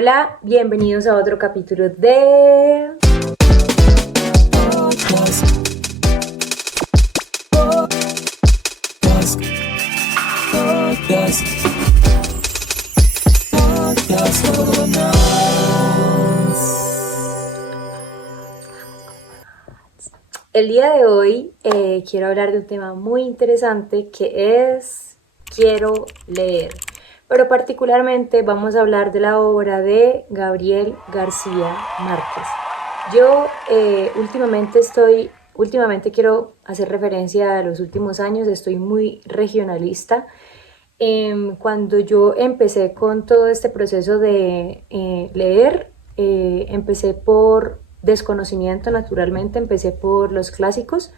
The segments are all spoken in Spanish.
Hola, bienvenidos a otro capítulo de... El día de hoy quiero hablar de un tema muy interesante que es quiero leer, pero particularmente vamos a hablar de la obra de Gabriel García Márquez. Yo últimamente quiero hacer referencia a los últimos años, estoy muy regionalista. Cuando yo empecé con todo este proceso de leer, empecé por desconocimiento, naturalmente, empecé por los clásicos.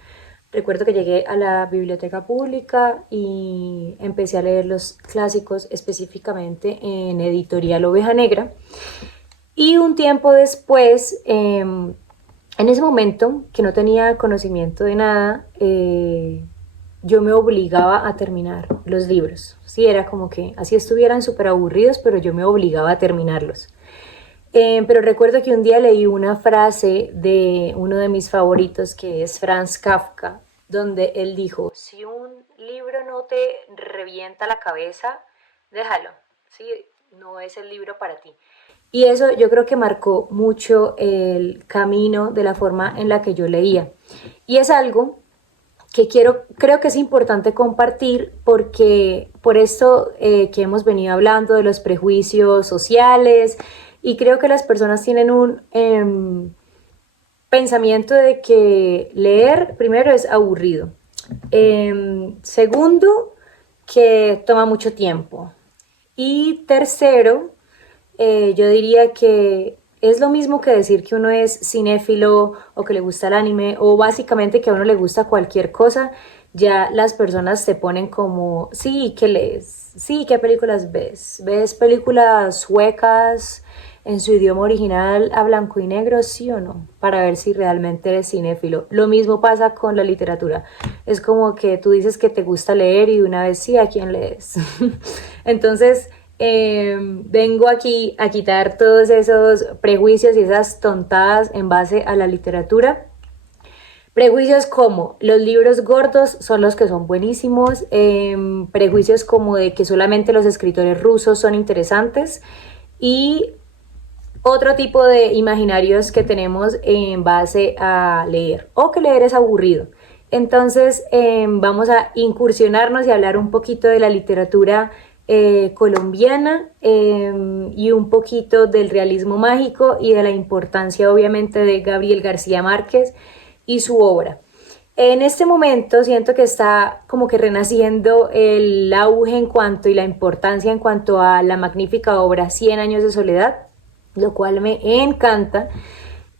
Recuerdo que llegué a la biblioteca pública y empecé a leer los clásicos específicamente en editorial Oveja Negra. Y un tiempo después, en ese momento que no tenía conocimiento de nada, yo me obligaba a terminar los libros. Sí, era como que así estuvieran súper aburridos, pero yo me obligaba a terminarlos. Pero recuerdo que un día leí una frase de uno de mis favoritos, que es Franz Kafka, donde él dijo: si un libro no te revienta la cabeza, déjalo, ¿sí? No es el libro para ti. Y eso yo creo que marcó mucho el camino de la forma en la que yo leía. Y es algo que creo que es importante compartir porque por esto que hemos venido hablando de los prejuicios sociales, y creo que las personas tienen un pensamiento de que leer primero es aburrido, segundo que toma mucho tiempo, y tercero, yo diría que es lo mismo que decir que uno es cinéfilo o que le gusta el anime o básicamente que a uno le gusta cualquier cosa. Ya las personas se ponen como: sí, ¿qué lees? Sí, ¿qué películas ves? ¿Ves películas suecas en su idioma original a blanco y negro, sí o no? Para ver si realmente eres cinéfilo. Lo mismo pasa con la literatura. Es como que tú dices que te gusta leer y de una vez: sí, ¿a quién lees? Entonces... vengo aquí a quitar todos esos prejuicios y esas tontadas en base a la literatura. Prejuicios como los libros gordos son los que son buenísimos, prejuicios como de que solamente los escritores rusos son interesantes, y otro tipo de imaginarios que tenemos en base a leer, o que leer es aburrido. Entonces vamos a incursionarnos y hablar un poquito de la literatura colombiana, y un poquito del realismo mágico y de la importancia obviamente de Gabriel García Márquez y su obra. En este momento siento que está como que renaciendo el auge en cuanto y la importancia en cuanto a la magnífica obra Cien años de soledad, lo cual me encanta.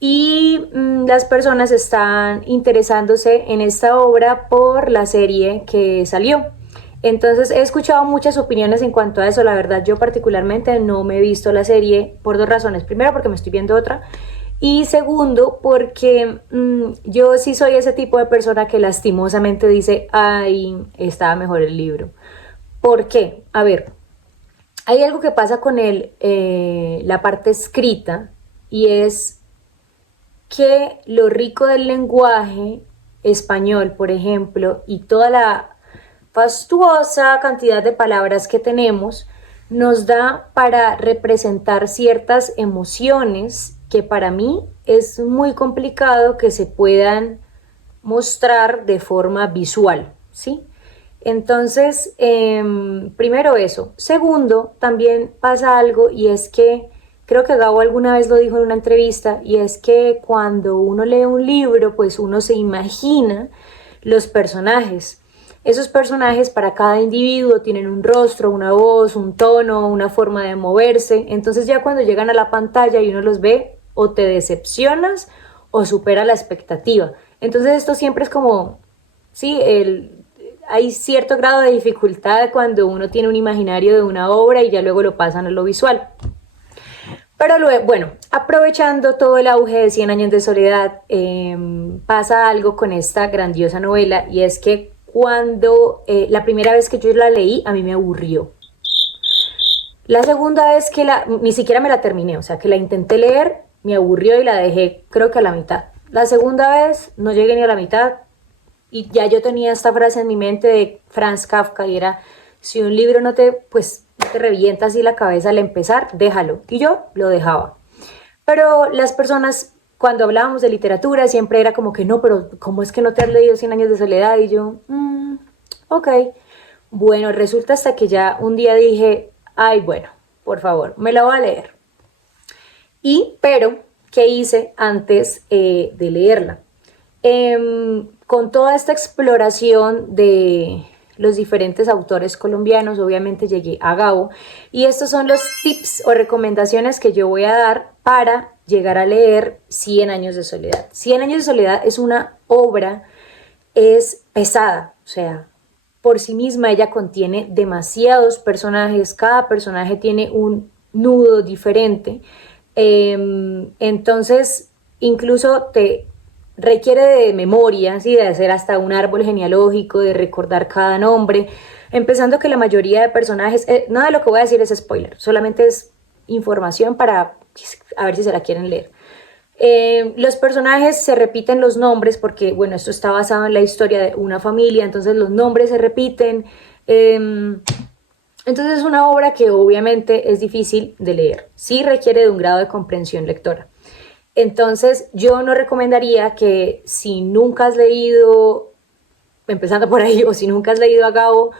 Y las personas están interesándose en esta obra por la serie que salió. Entonces he escuchado muchas opiniones en cuanto a eso. La verdad, yo particularmente no me he visto la serie por dos razones. Primero, porque me estoy viendo otra. Y segundo, porque yo sí soy ese tipo de persona que lastimosamente dice: ay, estaba mejor el libro. ¿Por qué? A ver, hay algo que pasa con la parte escrita, y es que lo rico del lenguaje español, por ejemplo, y toda la fastuosa cantidad de palabras que tenemos, nos da para representar ciertas emociones que para mí es muy complicado que se puedan mostrar de forma visual, ¿sí? Entonces, primero eso. Segundo, también pasa algo, y es que creo que Gabo alguna vez lo dijo en una entrevista, y es que cuando uno lee un libro, pues uno se imagina los personajes. Esos personajes para cada individuo tienen un rostro, una voz, un tono, una forma de moverse. Entonces ya cuando llegan a la pantalla y uno los ve, o te decepcionas o supera la expectativa. Entonces esto siempre es como, sí, hay cierto grado de dificultad cuando uno tiene un imaginario de una obra y ya luego lo pasan a lo visual. Pero luego, bueno, aprovechando todo el auge de Cien años de soledad, pasa algo con esta grandiosa novela, y es que cuando la primera vez que yo la leí, a mí me aburrió. La segunda vez que ni siquiera me la terminé, o sea, que la intenté leer, me aburrió y la dejé creo que a la mitad. La segunda vez no llegué ni a la mitad y ya yo tenía esta frase en mi mente de Franz Kafka y era, si un libro pues, no te revienta así la cabeza al empezar, déjalo. Y yo lo dejaba. Pero las personas, cuando hablábamos de literatura, siempre era como que no, pero ¿cómo es que no te has leído Cien años de soledad? Y yo, ok. Bueno, resulta hasta que ya un día dije, ay, bueno, por favor, me la voy a leer. Pero, ¿qué hice antes de leerla? Con toda esta exploración de los diferentes autores colombianos, obviamente llegué a Gabo, y estos son los tips o recomendaciones que yo voy a dar para llegar a leer Cien años de soledad. Cien años de soledad es una obra, es pesada, o sea, por sí misma ella contiene demasiados personajes, cada personaje tiene un nudo diferente, entonces incluso te requiere de memoria, ¿sí? De hacer hasta un árbol genealógico, de recordar cada nombre, empezando que la mayoría de personajes, nada de lo que voy a decir es spoiler, solamente es información para a ver si se la quieren leer. Los personajes se repiten los nombres porque, bueno, esto está basado en la historia de una familia, entonces los nombres se repiten. Entonces es una obra que obviamente es difícil de leer, sí requiere de un grado de comprensión lectora. Entonces yo no recomendaría que si nunca has leído, empezando por ahí, o si nunca has leído a Gabo,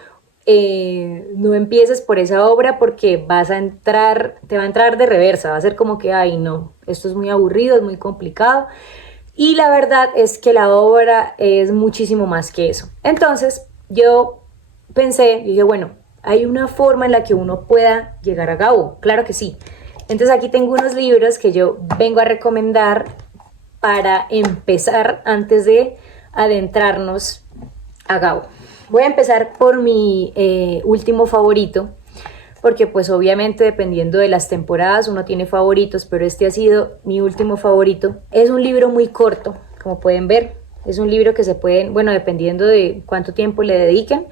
no empieces por esa obra porque te va a entrar de reversa, va a ser como que, ay no, esto es muy aburrido, es muy complicado. Y la verdad es que la obra es muchísimo más que eso. Entonces yo dije, bueno, hay una forma en la que uno pueda llegar a Gabo, claro que sí. Entonces aquí tengo unos libros que yo vengo a recomendar para empezar antes de adentrarnos a Gabo. Voy a empezar por mi último favorito, porque pues obviamente dependiendo de las temporadas uno tiene favoritos, pero este ha sido mi último favorito. Es un libro muy corto, como pueden ver. Es un libro que se pueden, bueno, dependiendo de cuánto tiempo le dediquen,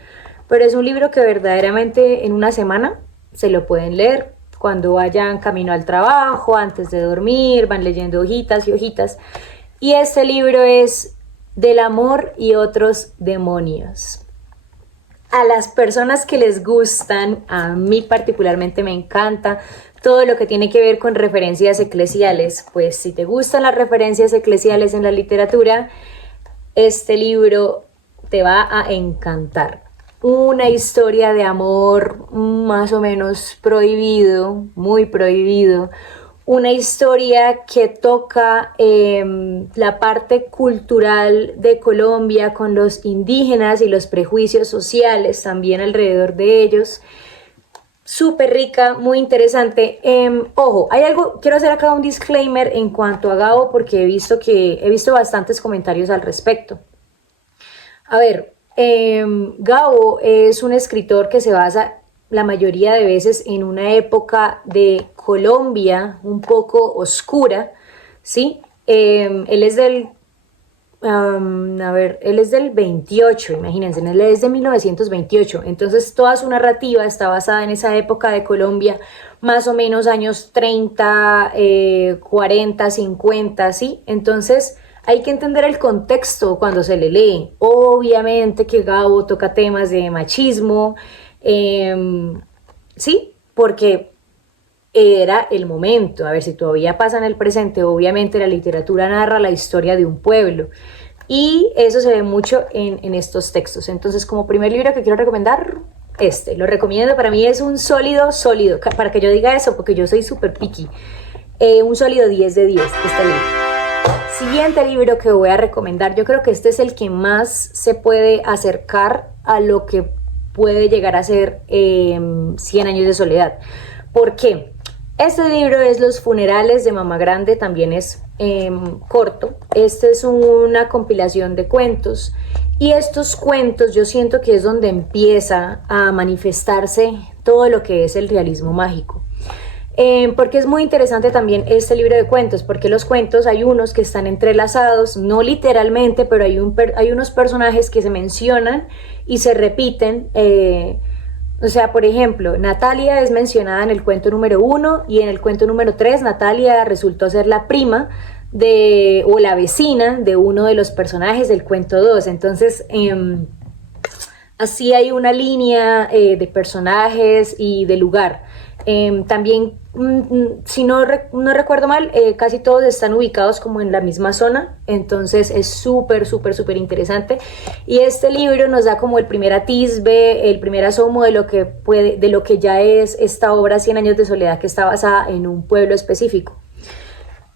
pero es un libro que verdaderamente en una semana se lo pueden leer. Cuando vayan camino al trabajo, antes de dormir, van leyendo hojitas y hojitas. Y este libro es Del amor y otros demonios. A las personas que les gustan, a mí particularmente me encanta todo lo que tiene que ver con referencias eclesiales. Pues si te gustan las referencias eclesiales en la literatura, este libro te va a encantar. Una historia de amor más o menos prohibido, muy prohibido. Una historia que toca la parte cultural de Colombia con los indígenas y los prejuicios sociales también alrededor de ellos. Súper rica, muy interesante. Ojo, hay algo, quiero hacer acá un disclaimer en cuanto a Gabo porque he visto bastantes comentarios al respecto. A ver, Gabo es un escritor que se basa la mayoría de veces en una época de Colombia un poco oscura, ¿sí? Él es del, él es del 28, imagínense, él es de 1928, entonces toda su narrativa está basada en esa época de Colombia, más o menos años 30, 40, 50, ¿sí? Entonces hay que entender el contexto cuando se le lee. Obviamente que Gabo toca temas de machismo, sí, porque era el momento. A ver, si todavía pasa en el presente, obviamente la literatura narra la historia de un pueblo. Y eso se ve mucho en estos textos. Entonces, como primer libro que quiero recomendar, lo recomiendo. Para mí es un sólido, para que yo diga eso, porque yo soy súper picky. Un sólido 10 de 10, este libro. Siguiente libro que voy a recomendar, yo creo que este es el que más se puede acercar a lo que puede llegar a ser 100 años de soledad. ¿Por qué? Este libro es Los funerales de Mamá Grande, también es corto. Este es una compilación de cuentos y estos cuentos yo siento que es donde empieza a manifestarse todo lo que es el realismo mágico. Porque es muy interesante también este libro de cuentos, porque los cuentos hay unos que están entrelazados, no literalmente, pero hay unos personajes que se mencionan y se repiten O sea, por ejemplo, Natalia es mencionada en el cuento número 1 y en el cuento número 3 Natalia resultó ser la prima o la vecina de uno de los personajes del cuento 2. Entonces, así hay una línea de personajes y de lugar. También, si no recuerdo mal, casi todos están ubicados como en la misma zona, entonces es súper, súper, súper interesante. Y este libro nos da como el primer atisbe, el primer asomo de lo que ya es esta obra Cien años de soledad, que está basada en un pueblo específico.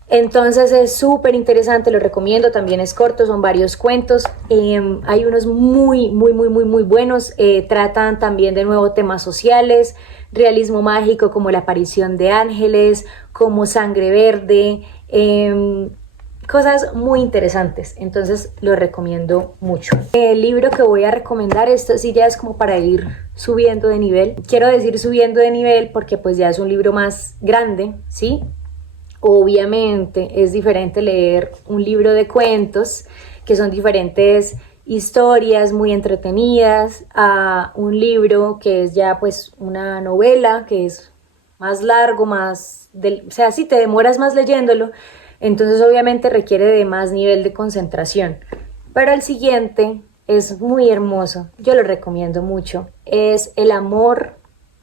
Entonces es súper interesante, lo recomiendo, también es corto, son varios cuentos, hay unos muy, muy, muy, muy, muy buenos, tratan también de nuevo temas sociales, realismo mágico como la aparición de ángeles, como Sangre Verde, cosas muy interesantes, entonces lo recomiendo mucho. El libro que voy a recomendar, esto sí ya es como para ir subiendo de nivel, quiero decir subiendo de nivel porque pues ya es un libro más grande, ¿sí? Obviamente es diferente leer un libro de cuentos, que son diferentes historias muy entretenidas, a un libro que es ya pues una novela, que es más largo, o sea, si te demoras más leyéndolo, entonces obviamente requiere de más nivel de concentración. Pero el siguiente es muy hermoso, yo lo recomiendo mucho, es El amor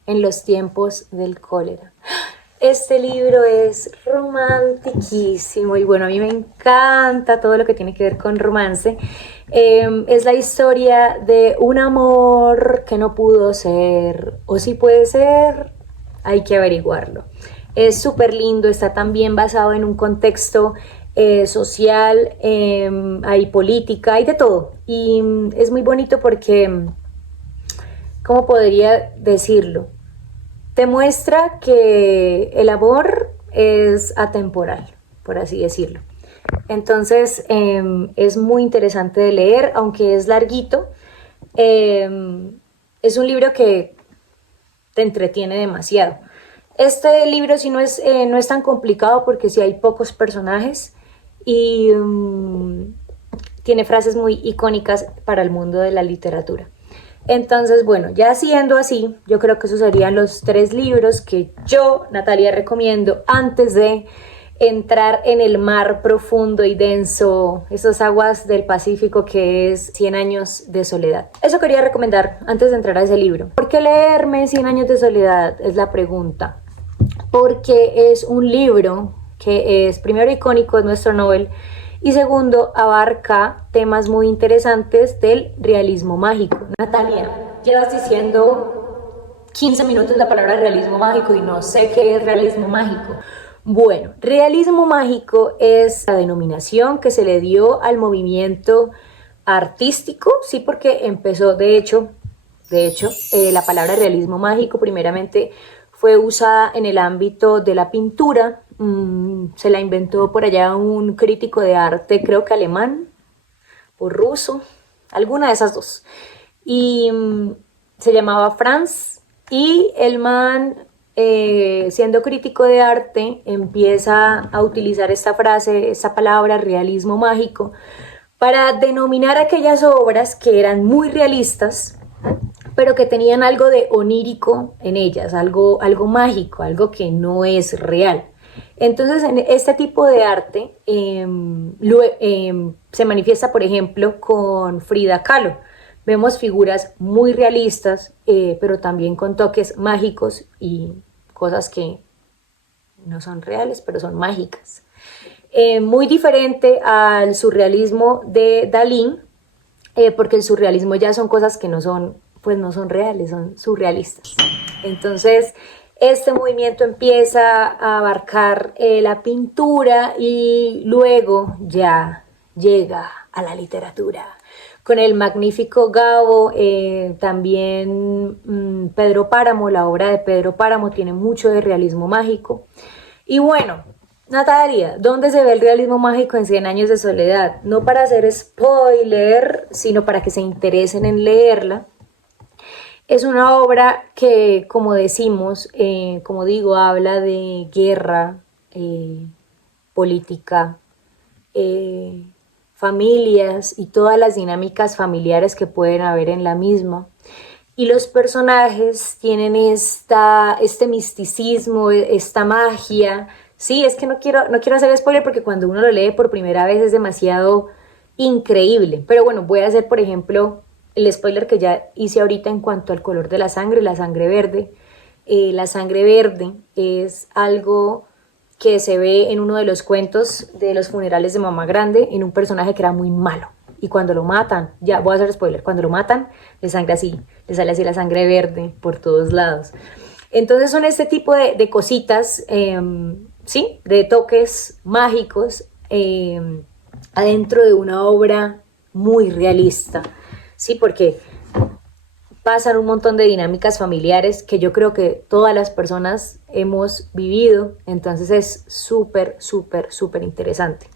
en los tiempos del cólera. Este libro es romantiquísimo y bueno, a mí me encanta todo lo que tiene que ver con romance. Es la historia de un amor que no pudo ser, o si puede ser, hay que averiguarlo. Es súper lindo, está también basado en un contexto social, hay política, hay de todo. Y es muy bonito porque, ¿cómo podría decirlo? Te muestra que el amor es atemporal, por así decirlo. Entonces es muy interesante de leer, aunque es larguito. Es un libro que te entretiene demasiado. Este libro sí no es tan complicado porque sí hay pocos personajes y tiene frases muy icónicas para el mundo de la literatura. Entonces, bueno, ya siendo así, yo creo que esos serían los 3 libros que yo, Natalia, recomiendo antes de entrar en el mar profundo y denso, esas aguas del Pacífico que es Cien años de soledad. Eso quería recomendar antes de entrar a ese libro. ¿Por qué leerme Cien años de soledad? Es la pregunta. Porque es un libro que es, primero, icónico, es nuestro Nobel, y segundo, abarca temas muy interesantes del realismo mágico. Natalia, llevas diciendo 15 minutos la palabra realismo mágico y no sé qué es realismo mágico. Bueno, realismo mágico es la denominación que se le dio al movimiento artístico, sí, porque empezó, la palabra realismo mágico primeramente fue usada en el ámbito de la pintura. Se la inventó por allá un crítico de arte, creo que alemán o ruso, alguna de esas dos. Y se llamaba Franz, y el man, siendo crítico de arte, empieza a utilizar esta frase, esta palabra, realismo mágico, para denominar aquellas obras que eran muy realistas, pero que tenían algo de onírico en ellas, algo mágico, algo que no es real. Entonces, en este tipo de arte se manifiesta, por ejemplo, con Frida Kahlo. Vemos figuras muy realistas, pero también con toques mágicos y cosas que no son reales, pero son mágicas. Muy diferente al surrealismo de Dalí, porque el surrealismo ya son cosas que no son reales, son surrealistas. Entonces, este movimiento empieza a abarcar la pintura y luego ya llega a la literatura. Con el magnífico Gabo, también Pedro Páramo, la obra de Pedro Páramo tiene mucho de realismo mágico. Y bueno, Natalia, ¿dónde se ve el realismo mágico en Cien años de soledad? No para hacer spoiler, sino para que se interesen en leerla. Es una obra que, como decimos, como digo, habla de guerra, política, familias y todas las dinámicas familiares que pueden haber en la misma. y los personajes tienen este misticismo, esta magia. Sí, es que no quiero hacer spoiler porque cuando uno lo lee por primera vez es demasiado increíble. Pero bueno, voy a hacer, por ejemplo, el spoiler que ya hice ahorita en cuanto al color de la sangre verde. La sangre verde es algo que se ve en uno de los cuentos de los funerales de Mamá Grande, en un personaje que era muy malo. Y cuando lo matan, ya voy a hacer spoiler, cuando lo matan, le sangre así, le sale así la sangre verde por todos lados. Entonces son este tipo de cositas, ¿sí? De toques mágicos adentro de una obra muy realista, ¿sí? Porque pasan un montón de dinámicas familiares que yo creo que todas las personas hemos vivido, entonces es súper, súper, súper interesante.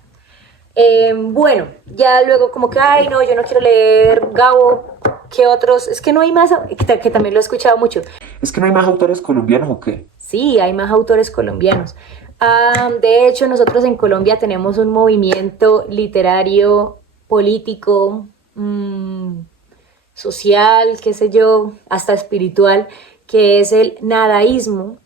Bueno, ya luego como que, ay no, yo no quiero leer Gabo, ¿qué otros? Es que no hay más, que también lo he escuchado mucho. ¿Es que no hay más autores colombianos o qué? Sí, hay más autores colombianos. De hecho, nosotros en Colombia tenemos un movimiento literario, político, social, qué sé yo, hasta espiritual, que es el nadaísmo.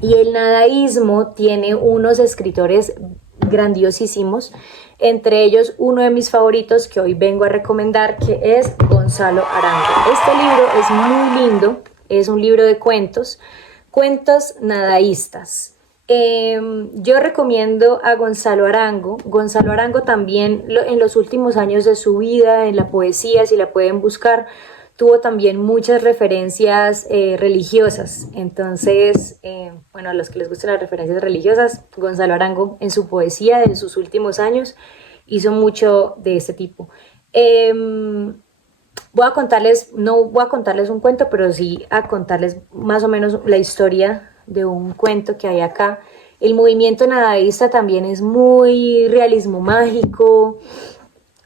Y el nadaísmo tiene unos escritores grandiosísimos, entre ellos uno de mis favoritos que hoy vengo a recomendar, que es Gonzalo Arango. Este libro es muy lindo, es un libro de cuentos, cuentos nadaístas. Yo recomiendo a Gonzalo Arango. Gonzalo Arango también en los últimos años de su vida, en la poesía, si la pueden buscar, tuvo también muchas referencias religiosas. Entonces, bueno, a los que les gustan las referencias religiosas, Gonzalo Arango en su poesía de sus últimos años hizo mucho de este tipo. Voy a contarles, no voy a contarles un cuento, pero sí a contarles más o menos la historia de un cuento que hay acá. El movimiento nadaísta también es muy realismo mágico,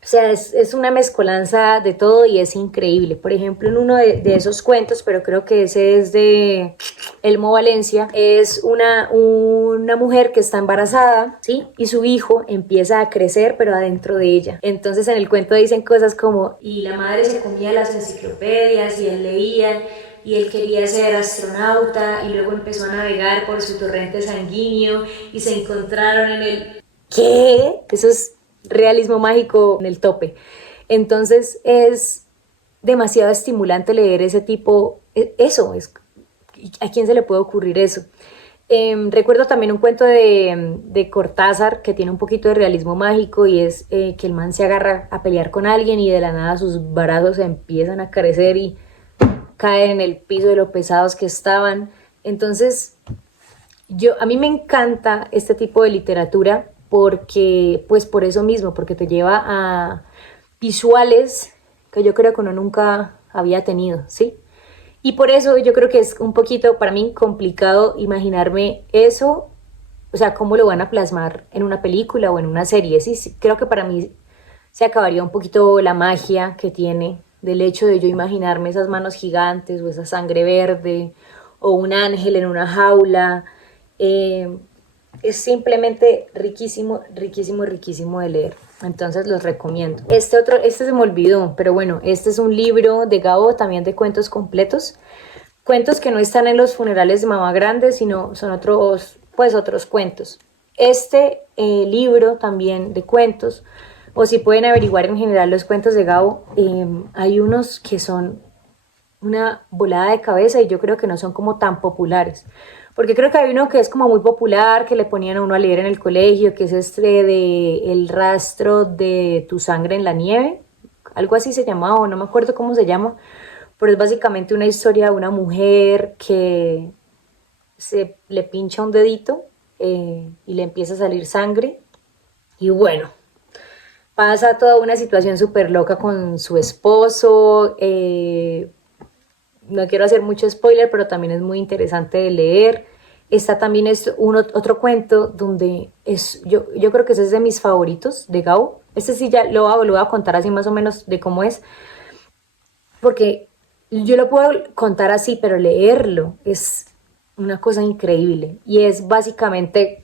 o sea, es una mezcolanza de todo y es increíble. Por ejemplo, en uno de esos cuentos, pero creo que ese es de Elmo Valencia, es una mujer que está embarazada, ¿sí? Y su hijo empieza a crecer, pero adentro de ella. Entonces en el cuento dicen cosas como, y la madre se comía las enciclopedias y él leía, y él quería ser astronauta y luego empezó a navegar por su torrente sanguíneo y se encontraron en el... ¿Qué? Eso es realismo mágico en el tope. Entonces es demasiado estimulante leer ese tipo, eso, ¿a quién se le puede ocurrir eso? Recuerdo también un cuento de Cortázar que tiene un poquito de realismo mágico y es que el man se agarra a pelear con alguien y de la nada sus brazos se empiezan a crecer y caen en el piso de lo pesados que estaban. Entonces, a mí me encanta este tipo de literatura porque, pues por eso mismo, porque te lleva a visuales que yo creo que uno nunca había tenido, ¿sí? Y por eso yo creo que es un poquito para mí complicado imaginarme eso, o sea, cómo lo van a plasmar en una película o en una serie. Sí, sí, creo que para mí se acabaría un poquito la magia que tiene del hecho de yo imaginarme esas manos gigantes o esa sangre verde o un ángel en una jaula. Eh, es simplemente riquísimo, riquísimo, riquísimo de leer. Entonces los recomiendo. Este se me olvidó, pero bueno, este es un libro de Gabo, también de cuentos completos. Cuentos que no están en los funerales de Mamá Grande, sino son otros cuentos. Este libro también de cuentos, o si pueden averiguar en general los cuentos de Gabo, hay unos que son una volada de cabeza y yo creo que no son como tan populares. Porque creo que hay uno que es como muy popular, que le ponían a uno a leer en el colegio, que es este de El rastro de tu sangre en la nieve. Algo así se llamaba, o no me acuerdo cómo se llama, pero es básicamente una historia de una mujer que se le pincha un dedito y le empieza a salir sangre. Y bueno, pasa toda una situación súper loca con su esposo. No quiero hacer mucho spoiler, pero también es muy interesante de leer. Está también otro cuento donde yo creo que ese es de mis favoritos de Gao. Este sí ya lo voy a contar así más o menos de cómo es, porque yo lo puedo contar así, pero leerlo es una cosa increíble. Y es básicamente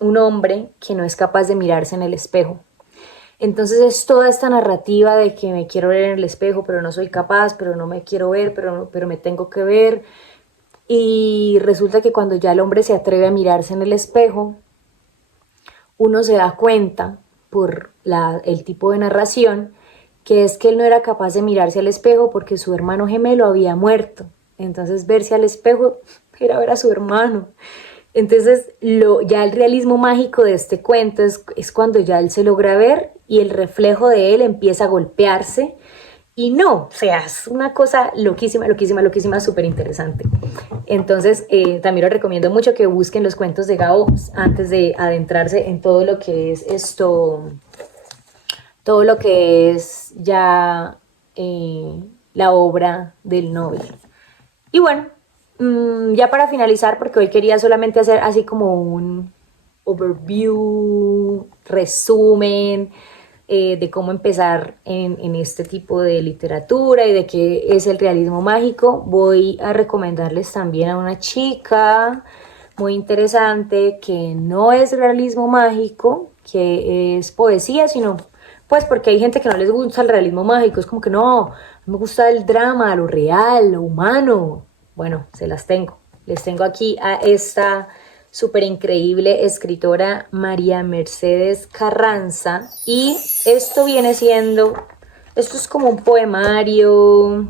un hombre que no es capaz de mirarse en el espejo. Entonces es toda esta narrativa de que me quiero ver en el espejo, pero no soy capaz, pero no me quiero ver, pero me tengo que ver. Y resulta que cuando ya el hombre se atreve a mirarse en el espejo, uno se da cuenta por el tipo de narración que es que él no era capaz de mirarse al espejo porque su hermano gemelo había muerto. Entonces verse al espejo era ver a su hermano. Entonces ya el realismo mágico de este cuento es cuando ya él se logra ver y el reflejo de él empieza a golpearse. Y no, o sea, es una cosa loquísima, loquísima, loquísima, súper interesante. Entonces, también lo recomiendo mucho que busquen los cuentos de Gabo antes de adentrarse en todo lo que es esto, todo lo que es ya la obra del Nobel. Y bueno, ya para finalizar, porque hoy quería solamente hacer así como un overview, resumen de cómo empezar en este tipo de literatura y de qué es el realismo mágico, voy a recomendarles también a una chica muy interesante que no es realismo mágico, que es poesía, sino pues porque hay gente que no les gusta el realismo mágico, es como que no, me gusta el drama, lo real, lo humano. Bueno, se las tengo. Les tengo aquí a esta súper increíble escritora María Mercedes Carranza y esto viene siendo, esto es como un poemario,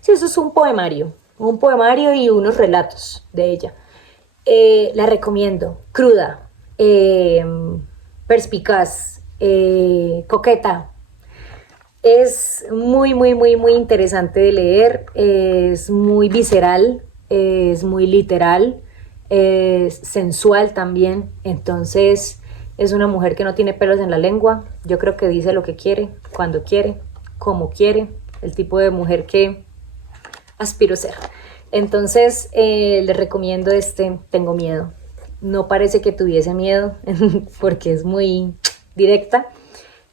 sí, eso es un poemario y unos relatos de ella. La recomiendo, cruda, perspicaz, coqueta. Es muy, muy, muy, muy interesante de leer, es muy visceral, es muy literal, es sensual también. Entonces es una mujer que no tiene pelos en la lengua. Yo creo que dice lo que quiere, cuando quiere, como quiere, el tipo de mujer que aspiro ser. Entonces les recomiendo Tengo miedo. No parece que tuviese miedo porque es muy directa,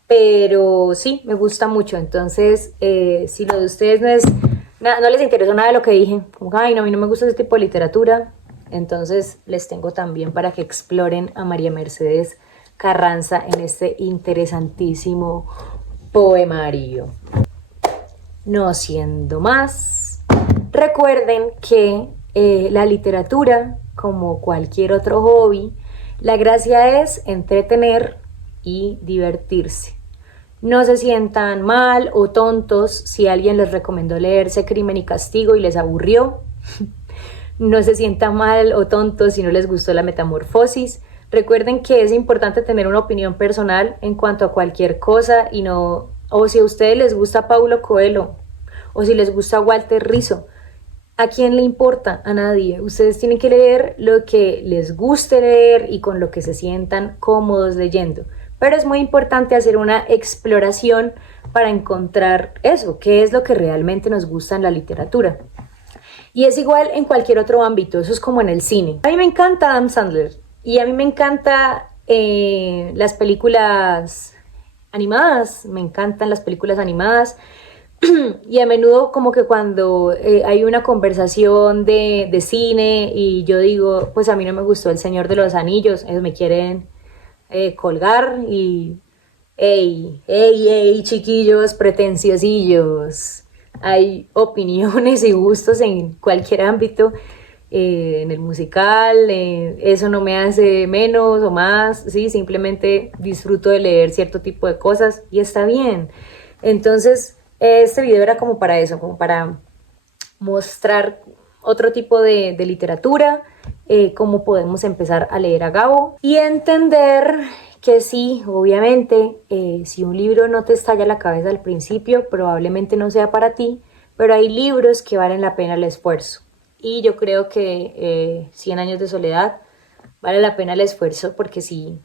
pero sí, me gusta mucho. Entonces, si lo de ustedes no les interesó nada de lo que dije, como, ay, no, a mí no me gusta ese tipo de literatura, entonces les tengo también para que exploren a María Mercedes Carranza en este interesantísimo poemario. No siendo más, recuerden que la literatura, como cualquier otro hobby, la gracia es entretener y divertirse. No se sientan mal o tontos si alguien les recomendó leerse Crimen y Castigo y les aburrió. No se sientan mal o tontos si no les gustó La Metamorfosis. Recuerden que es importante tener una opinión personal en cuanto a cualquier cosa y no, o si a ustedes les gusta Paulo Coelho o si les gusta Walter Rizzo, ¿a quién le importa? A nadie. Ustedes tienen que leer lo que les guste leer y con lo que se sientan cómodos leyendo. Pero es muy importante hacer una exploración para encontrar eso, qué es lo que realmente nos gusta en la literatura. Y es igual en cualquier otro ámbito, eso es como en el cine. A mí me encanta Adam Sandler y a mí me encanta las películas animadas, me encantan las películas animadas. Y a menudo como que cuando hay una conversación de cine y yo digo, pues a mí no me gustó El Señor de los Anillos, ellos me quieren colgar y, hey, chiquillos pretenciosillos, hay opiniones y gustos en cualquier ámbito, en el musical, eso no me hace menos o más, sí, simplemente disfruto de leer cierto tipo de cosas y está bien. Entonces, este video era como para eso, como para mostrar otro tipo de literatura, cómo podemos empezar a leer a Gabo y entender que sí, obviamente, si un libro no te estalla la cabeza al principio, probablemente no sea para ti, pero hay libros que valen la pena el esfuerzo. Y yo creo que 100 años de soledad vale la pena el esfuerzo porque sí,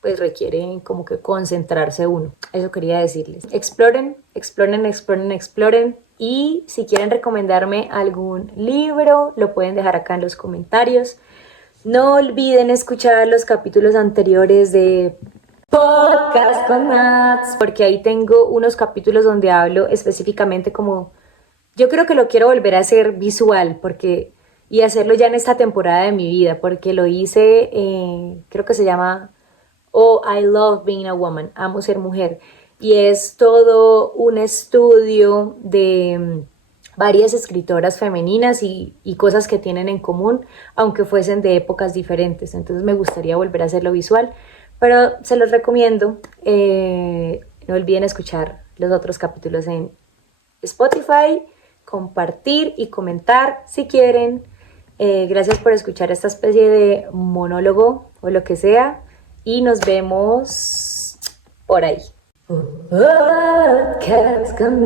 pues requiere como que concentrarse uno. Eso quería decirles. Exploren, exploren, exploren, exploren. Y si quieren recomendarme algún libro, lo pueden dejar acá en los comentarios. No olviden escuchar los capítulos anteriores de Podcast con Nats, porque ahí tengo unos capítulos donde hablo específicamente como... Yo creo que lo quiero volver a hacer visual, porque... Y hacerlo ya en esta temporada de mi vida, porque lo hice, creo que se llama o I love being a woman, amo ser mujer. Y es todo un estudio de varias escritoras femeninas y cosas que tienen en común, aunque fuesen de épocas diferentes. Entonces me gustaría volver a hacerlo visual, pero se los recomiendo. No olviden escuchar los otros capítulos en Spotify, compartir y comentar si quieren. Gracias por escuchar esta especie de monólogo o lo que sea y nos vemos por ahí. Podcast con